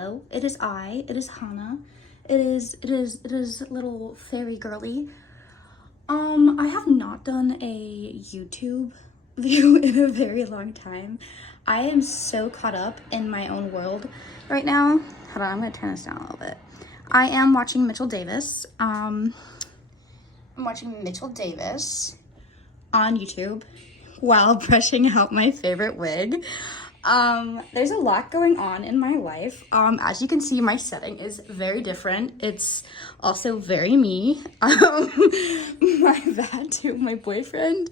hello, it is I, it is Hannah, it is little fairy girly. I have not done a YouTube video in a very long time. I am so caught up in my own world right now. Hold on, I'm gonna turn this down a little bit. I am watching Mitchell Davis. I'm watching Mitchell Davis on YouTube while brushing out my favorite wig. There's a lot going on in my life. As you can see, my setting is very different. It's also very me. My bad to my boyfriend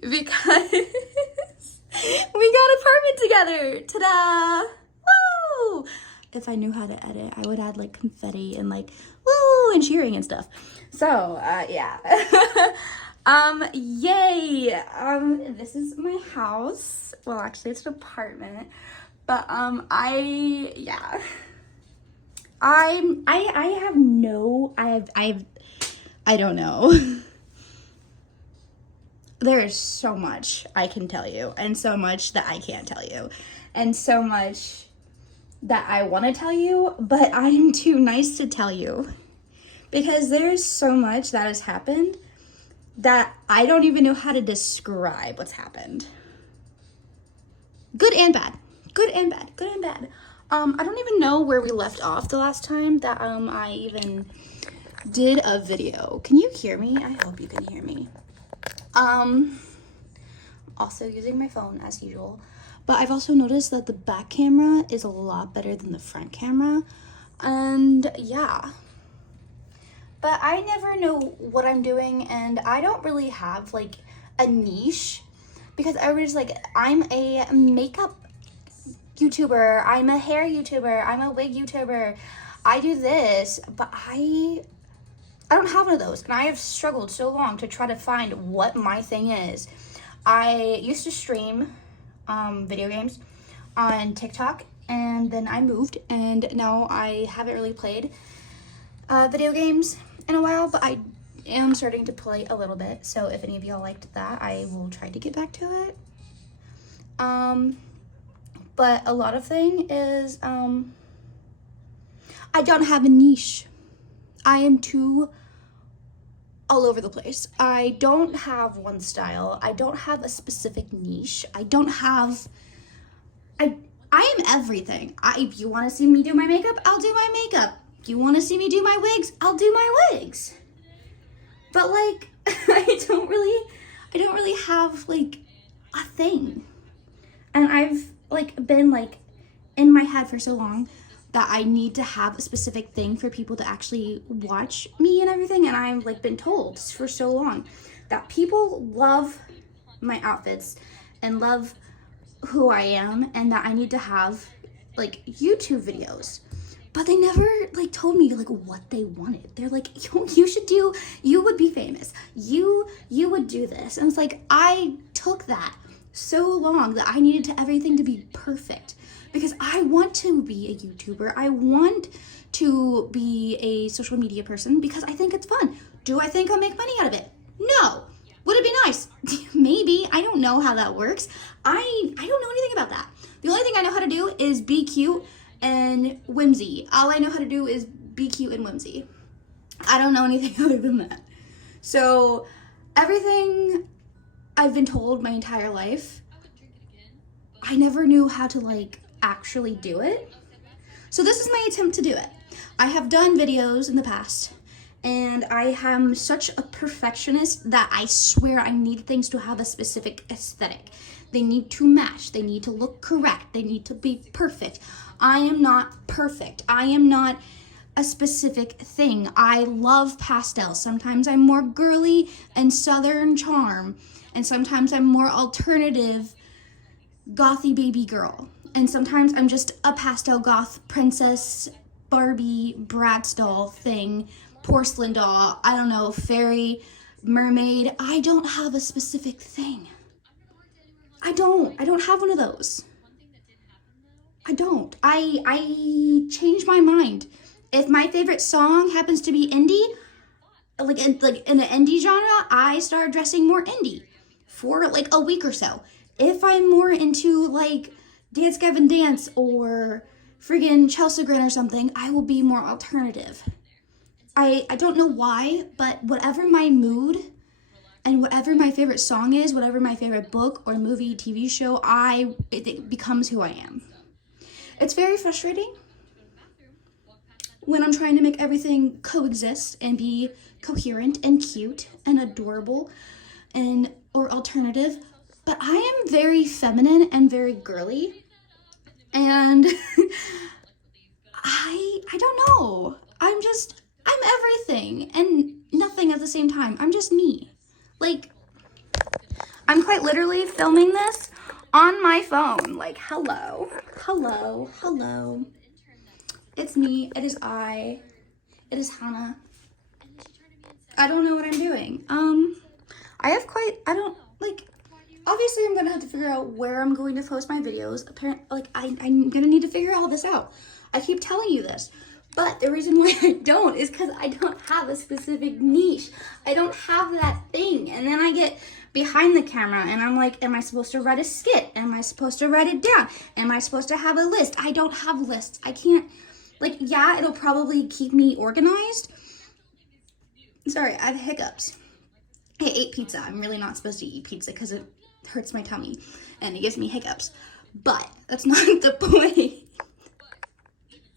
because we got an apartment together. Ta-da! Woo! If I knew how to edit, I would add like confetti and like woo and cheering and stuff. So, yeah. Yay! This is my house. Well, actually, it's an apartment. But, I don't know. There is so much I can tell you, and so much that I can't tell you, and so much that I want to tell you, but I'm too nice to tell you. Because there's so much that has happened that I don't even know how to describe what's happened. Good and bad. Good and bad. Good and bad. I don't even know where we left off the last time that I even did a video. Can you hear me? I hope you can hear me. Also using my phone as usual. But I've also noticed that the back camera is a lot better than the front camera. And yeah. But I never know what I'm doing, and I don't really have like a niche because everybody's like, I'm a makeup YouTuber, I'm a hair YouTuber, I'm a wig YouTuber, I do this, but I don't have one of those, and I have struggled so long to try to find what my thing is. I used to stream video games on TikTok, and then I moved, and now I haven't really played video games in a while, but I am starting to play a little bit, so if any of y'all liked that, I will try to get back to it. But a lot of thing is, I don't have a niche. I am too all over the place. I don't have one style. I don't have a specific niche. I am everything. If you want to see me do my makeup, I'll do my makeup. If you want to see me do my wigs, I'll do my wigs. But like, I don't really have like a thing. And I've like been like in my head for so long that I need to have a specific thing for people to actually watch me and everything. And I've like been told for so long that people love my outfits and love who I am, and that I need to have like YouTube videos. But they never like told me like what they wanted. They're like, you would be famous. You would do this. And it's like, I took that so long that I needed everything to be perfect because I want to be a YouTuber. I want to be a social media person because I think it's fun. Do I think I'll make money out of it? No. Would it be nice? Maybe. I don't know how that works. I don't know anything about that. The only thing I know how to do is be cute and whimsy. All I know how to do is be cute and whimsy. I don't know anything other than that. So everything I've been told my entire life, I never knew how to like actually do it. So this is my attempt to do it. I have done videos in the past, and I am such a perfectionist that I swear I need things to have a specific aesthetic. They need to match. They need to look correct. They need to be perfect. I am not perfect. I am not a specific thing. I love pastels. Sometimes I'm more girly and southern charm, and sometimes I'm more alternative gothy baby girl, and sometimes I'm just a pastel goth princess Barbie Bratz doll thing, porcelain doll, I don't know, fairy, mermaid. I don't have a specific thing. I don't have one of those. I don't. I change my mind. If my favorite song happens to be indie, like in the indie genre, I start dressing more indie for like a week or so. If I'm more into like Dance Gavin Dance or friggin' Chelsea Grin or something, I will be more alternative. I don't know why, but whatever my mood and whatever my favorite song is, whatever my favorite book or movie, TV show, it becomes who I am. It's very frustrating when I'm trying to make everything coexist and be coherent and cute and adorable and or alternative, but I am very feminine and very girly, and I don't know. I'm everything and nothing at the same time. I'm just me. Like, I'm quite literally filming this on my phone. Like, hello. It's me. It is I. It is Hannah. I don't know what I'm doing. Obviously I'm gonna have to figure out where I'm going to post my videos. I'm gonna need to figure all this out. I keep telling you this. But the reason why I don't is because I don't have a specific niche. I don't have that thing. And then I get behind the camera and I'm like, am I supposed to write a skit? Am I supposed to write it down? Am I supposed to have a list? I don't have lists. I can't, yeah, it'll probably keep me organized. Sorry, I have hiccups. I ate pizza. I'm really not supposed to eat pizza because it hurts my tummy and it gives me hiccups. But that's not the point.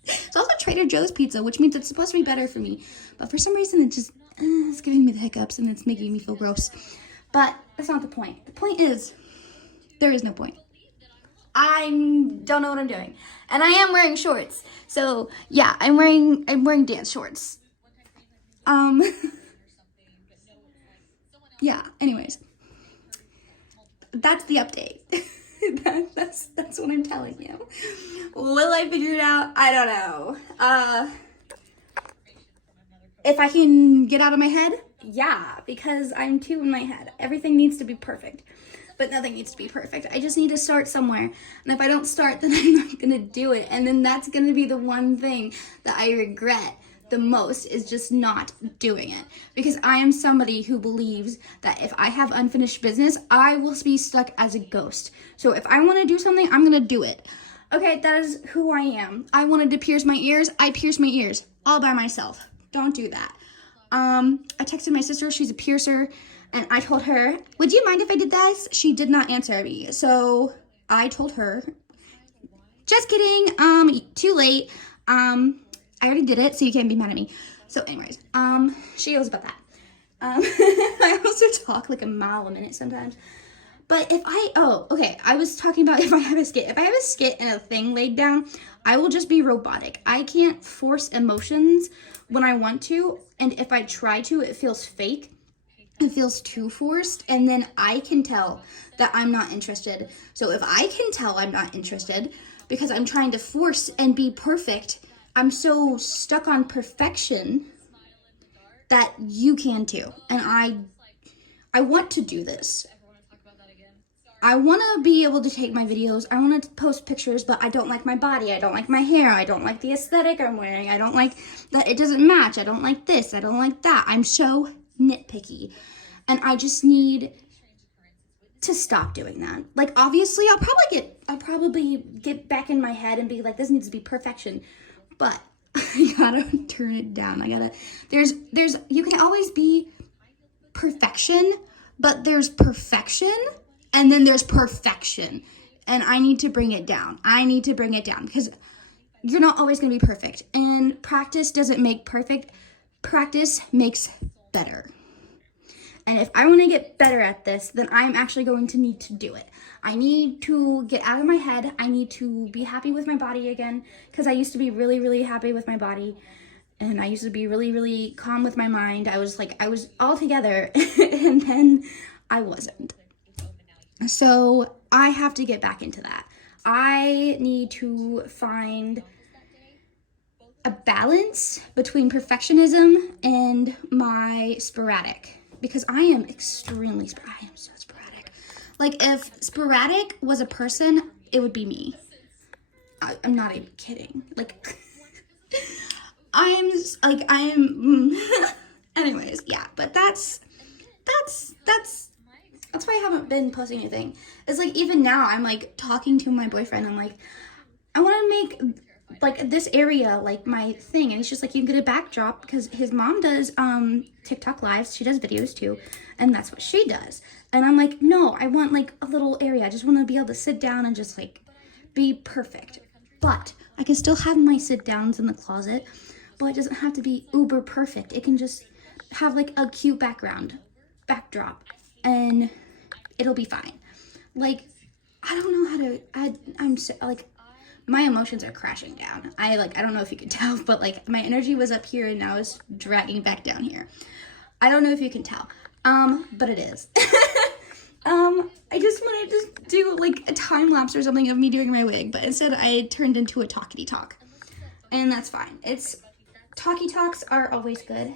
It's also Trader Joe's pizza, which means it's supposed to be better for me. But for some reason, it's giving me the hiccups and it's making me feel gross. But that's not the point. The point is, there is no point. I don't know what I'm doing. And I am wearing shorts. So, yeah, I'm wearing dance shorts. Yeah, anyways. That's the update. That's what I'm telling you. Will I figure it out? I don't know. If I can get out of my head, yeah, because I'm too in my head. Everything needs to be perfect, but nothing needs to be perfect. I just need to start somewhere, and if I don't start, then I'm not gonna do it, and then that's gonna be the one thing that I regret the most, is just not doing it, because I am somebody who believes that if I have unfinished business, I will be stuck as a ghost. So if I want to do something, I'm gonna do it. Okay, that is who I am. I wanted to pierce my ears, I pierced my ears all by myself. Don't do that. I texted my sister, she's a piercer, and I told her, would you mind if I did this? She did not answer me, so I told her, just kidding, too late. I already did it, so you can't be mad at me. So anyways, she knows about that. I also talk like a mile a minute sometimes. But I was talking about if I have a skit. If I have a skit and a thing laid down, I will just be robotic. I can't force emotions when I want to, and if I try to, it feels fake. It feels too forced, and then I can tell that I'm not interested. So if I can tell I'm not interested because I'm trying to force and be perfect, I'm so stuck on perfection that you can too. And I want to do this. I want to be able to take my videos. I want to post pictures, but I don't like my body. I don't like my hair. I don't like the aesthetic I'm wearing. I don't like that it doesn't match. I don't like this. I don't like that. I'm so nitpicky. And I just need to stop doing that. Like, obviously, I'll probably get back in my head and be like, this needs to be perfection. But I gotta turn it down. You can always be perfection, but there's perfection, and then there's perfection. And I need to bring it down. Because you're not always gonna be perfect. And practice doesn't make perfect. Practice makes better. And if I want to get better at this, then I'm actually going to need to do it. I need to get out of my head. I need to be happy with my body again, because I used to be really, really happy with my body. And I used to be really, really calm with my mind. I was all together, and then I wasn't. So I have to get back into that. I need to find a balance between perfectionism and my sporadic. Because I am I am so sporadic. Like, if sporadic was a person, it would be me. I'm not even kidding. Like, anyways, yeah, but that's why I haven't been posting anything. It's like, even now, I'm like talking to my boyfriend. I'm like, I want to make like this area, like my thing, and he's just like, you can get a backdrop because his mom does TikTok lives. She does videos too, and that's what she does. And I'm like, no, I want like a little area. I just want to be able to sit down and just like be perfect. But I can still have my sit downs in the closet, but it doesn't have to be uber perfect. It can just have like a cute backdrop, and it'll be fine. Like, I don't know how to, I'm so, like, my emotions are crashing down. I don't know if you can tell, but like my energy was up here and now it's dragging back down here. I don't know if you can tell, but it is. I just wanted to do like a time lapse or something of me doing my wig, but instead I turned into a talkity talk, and that's fine. Talky talks are always good.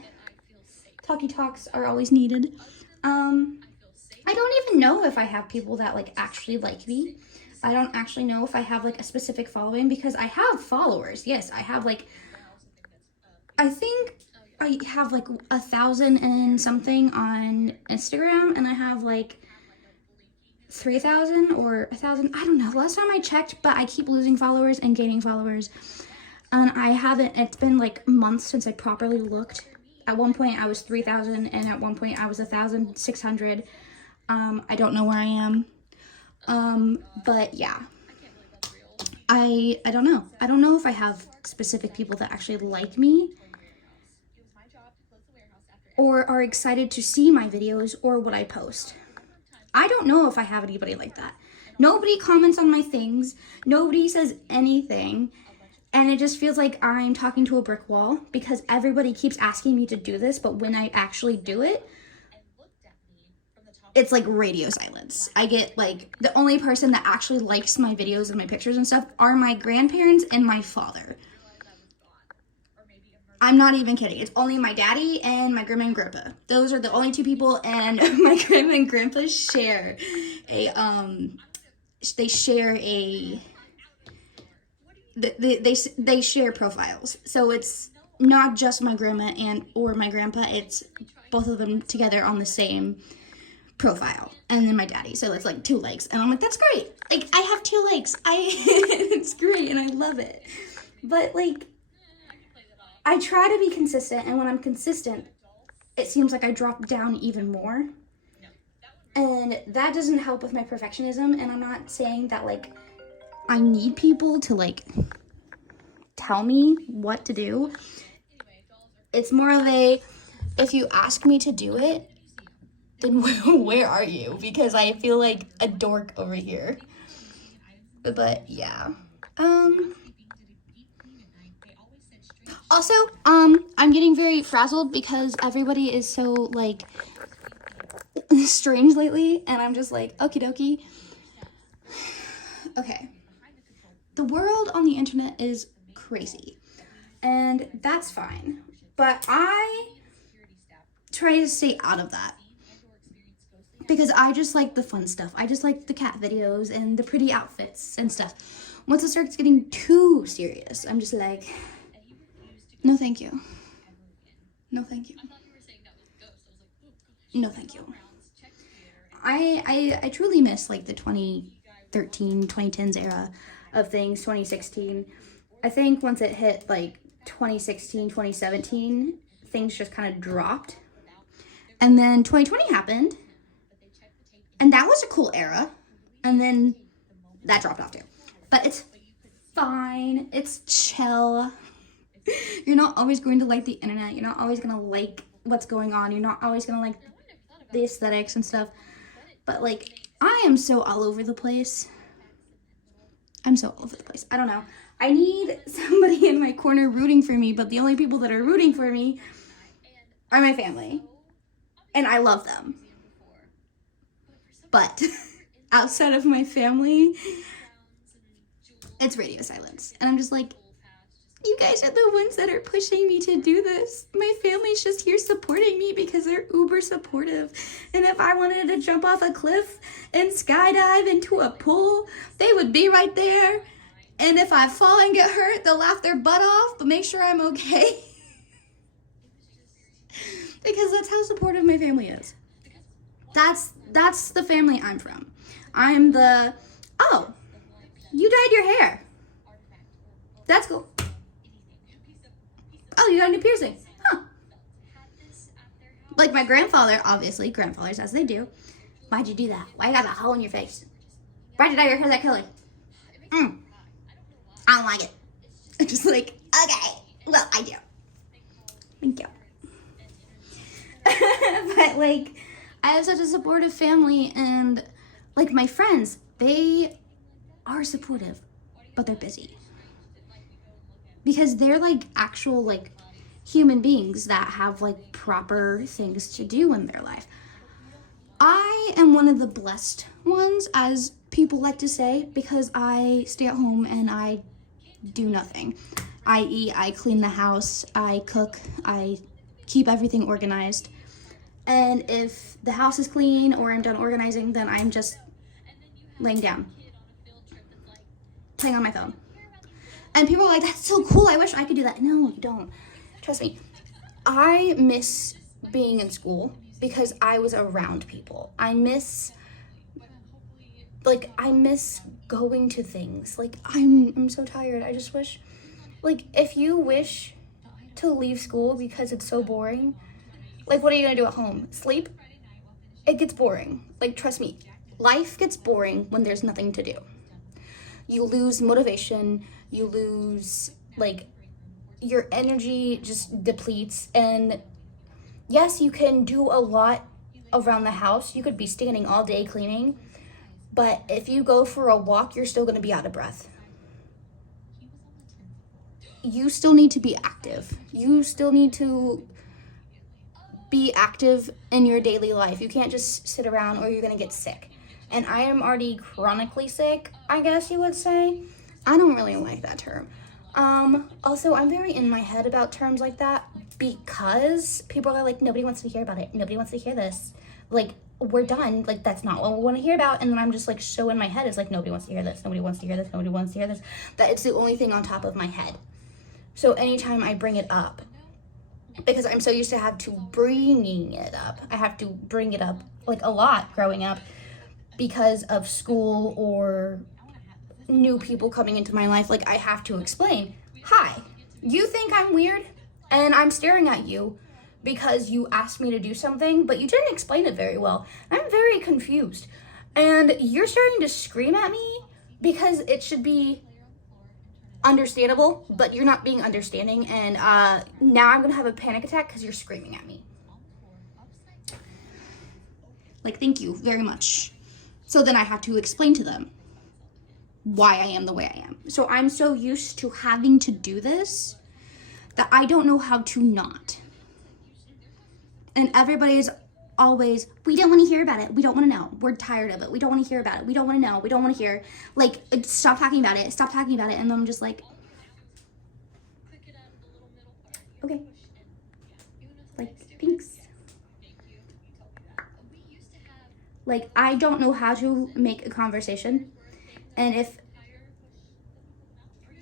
Talky talks are always needed. I don't even know if I have people that like actually like me. I don't actually know if I have like a specific following, because I have followers. Yes, I have like, I think I have like 1,000 and something on Instagram, and I have like 3,000 or 1,000. I don't know. Last time I checked, but I keep losing followers and gaining followers. And I haven't, it's been like months since I properly looked. At one point I was 3,000, and at one point I was 1,600. I don't know where I am. But yeah, I don't know. I don't know if I have specific people that actually like me or are excited to see my videos or what I post. I don't know if I have anybody like that. Nobody comments on my things. Nobody says anything. And it just feels like I'm talking to a brick wall, because everybody keeps asking me to do this, but when I actually do it, it's like radio silence. I get like, the only person that actually likes my videos and my pictures and stuff are my grandparents and my father. I'm not even kidding. It's only my daddy and my grandma and grandpa. Those are the only two people, and my grandma and grandpa share a, they share profiles. So it's not just my grandma or my grandpa, it's both of them together on the same profile, and then my daddy. So it's like 2 likes, and I'm like, that's great. Like, I have 2 likes. It's great, and I love it. But like, I try to be consistent, and when I'm consistent, it seems like I drop down even more, and that doesn't help with my perfectionism. And I'm not saying that like I need people to like tell me what to do. It's more of a, if you ask me to do it, then where are you? Because I feel like a dork over here. But yeah. Also, I'm getting very frazzled because everybody is so like strange lately, and I'm just like, okie dokie. Okay. The world on the internet is crazy, and that's fine. But I try to stay out of that, because I just like the fun stuff. I just like the cat videos and the pretty outfits and stuff. Once it starts getting too serious, I'm just like, no thank you. No thank you. No thank you. I truly miss like the 2013, 2010s era of things, 2016. I think once it hit like 2016, 2017, things just kind of dropped. And then 2020 happened, and that was a cool era, and then that dropped off too. But it's fine. It's chill. You're not always going to like the internet. You're not always going to like what's going on. You're not always going to like the aesthetics and stuff. But like, I am so all over the place. I'm so all over the place. I don't know. I need somebody in my corner rooting for me, but the only people that are rooting for me are my family. And I love them. But outside of my family, it's radio silence. And I'm just like, you guys are the ones that are pushing me to do this. My family's just here supporting me because they're uber supportive. And if I wanted to jump off a cliff and skydive into a pool, they would be right there. And if I fall and get hurt, they'll laugh their butt off, but make sure I'm okay. Because that's how supportive my family is. That's the family I'm from. I'm the, oh, you dyed your hair. That's cool. Oh, you got a new piercing. Huh. Like my grandfather, obviously, grandfathers as they do. Why'd you do that? Why you got that hole in your face? Why did I your hair that color? I don't like it. I'm just like, okay, well, I do. Thank you. But like, I have such a supportive family, and like my friends, they are supportive, but they're busy. Because they're like actual like human beings that have like proper things to do in their life. I am one of the blessed ones, as people like to say, because I stay at home and I do nothing. I eat, I clean the house, I cook, I keep everything organized. And if the house is clean or I'm done organizing, then I'm just laying down, playing on my phone. And people are like, that's so cool, I wish I could do that. No, you don't. Trust me. I miss being in school because I was around people. I miss going to things. Like, I'm so tired. I just wish, like, if you wish to leave school because it's so boring, like, what are you gonna do at home? Sleep? It gets boring. Like, trust me, life gets boring when there's nothing to do. You lose motivation, you lose, like, your energy just depletes. And yes, you can do a lot around the house. You could be standing all day cleaning, but if you go for a walk, you're still gonna be out of breath. You still need to be active. You still need to be active in your daily life. You can't just sit around or you're gonna get sick. And I am already chronically sick, I guess you would say. I don't really like that term. Also, I'm very in my head about terms like that because people are like, nobody wants to hear about it. Nobody wants to hear this. Like, we're done. Like, that's not what we want to hear about. And then I'm just like, so in my head, it's like, nobody wants to hear this. Nobody wants to hear this. Nobody wants to hear this. That it's the only thing on top of my head. So anytime I bring it up, because I'm so used to have to bringing it up, I have to bring it up like a lot growing up because of school or new people coming into my life. Like, I have to explain, hi, you think I'm weird and I'm staring at you because you asked me to do something, but you didn't explain it very well. I'm very confused. And you're starting to scream at me because it should be understandable, but you're not being understanding. And now I'm gonna have a panic attack because you're screaming at me. Like, thank you very much. So then I have to explain to them why I am the way I am. So I'm so used to having to do this that I don't know how to not. And everybody is always, we don't want to hear about it. We don't want to know. We're tired of it. We don't want to hear about it. We don't want to know. We don't want to hear. Like, stop talking about it. Stop talking about it. And I'm just like, okay. Like, thanks. Like, I don't know how to make a conversation. And if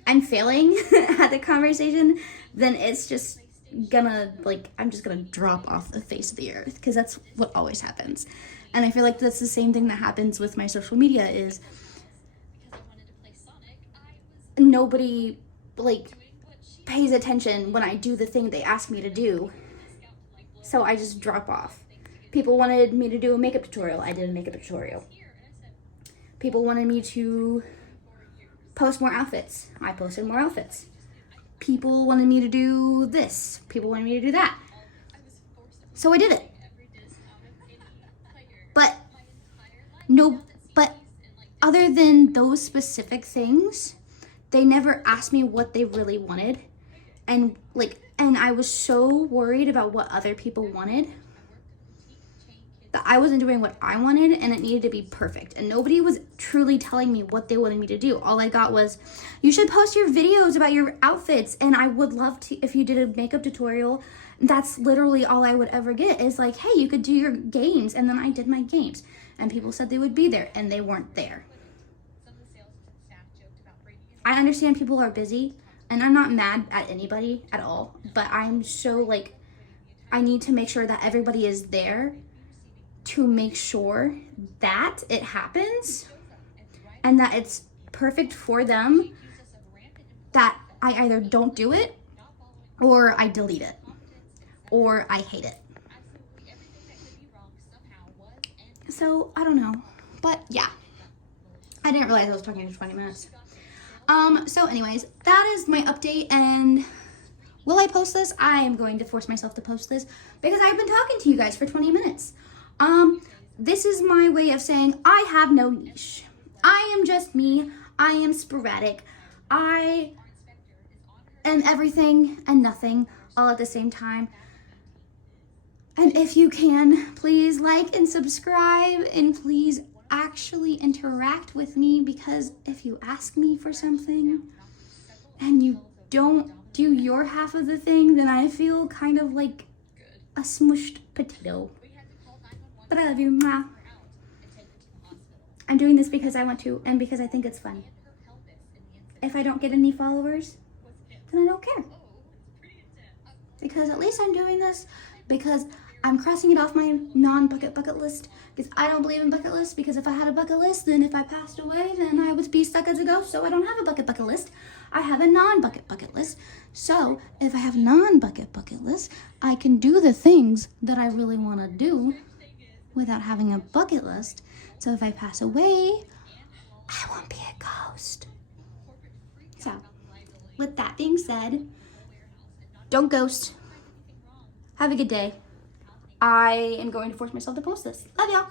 I'm failing at the conversation, then it's just gonna, like, I'm just gonna drop off the face of the earth, because that's what always happens. And I feel like that's the same thing that happens with my social media is nobody, like, pays attention when I do the thing they ask me to do. So I just drop off. People wanted me to do a makeup tutorial. I did a makeup tutorial. People wanted me to post more outfits. I posted more outfits. People wanted me to do this. People wanted me to do that. So I did it. But other than those specific things, they never asked me what they really wanted. And I was so worried about what other people wanted that I wasn't doing what I wanted, and it needed to be perfect. And nobody was truly telling me what they wanted me to do. All I got was, you should post your videos about your outfits, and I would love to if you did a makeup tutorial. That's literally all I would ever get is like, hey, you could do your games. And then I did my games, and people said they would be there, and they weren't there. I understand people are busy, and I'm not mad at anybody at all, but I'm so like, I need to make sure that everybody is there to make sure that it happens and that it's perfect for them, that I either don't do it, or I delete it, or I hate it. So I don't know, but yeah, I didn't realize I was talking for 20 minutes. So anyways, that is my update, and will I post this? I am going to force myself to post this because I've been talking to you guys for 20 minutes. This is my way of saying I have no niche. I am just me. I am sporadic. I am everything and nothing all at the same time. And if you can, please like and subscribe, and please actually interact with me, because if you ask me for something and you don't do your half of the thing, then I feel kind of like a smushed potato. But I love you. Mwah. I'm doing this because I want to and because I think it's fun. If I don't get any followers, then I don't care. Because at least I'm doing this because I'm crossing it off my non-bucket list, because I don't believe in bucket lists, because if I had a bucket list, then if I passed away, then I would be stuck as a ghost. So I don't have a bucket list. I have a non-bucket list. So if I have non-bucket list, I can do the things that I really want to do without having a bucket list. So if I pass away, I won't be a ghost. So with that being said, don't ghost. Have a good day. I am going to force myself to post this. Love y'all.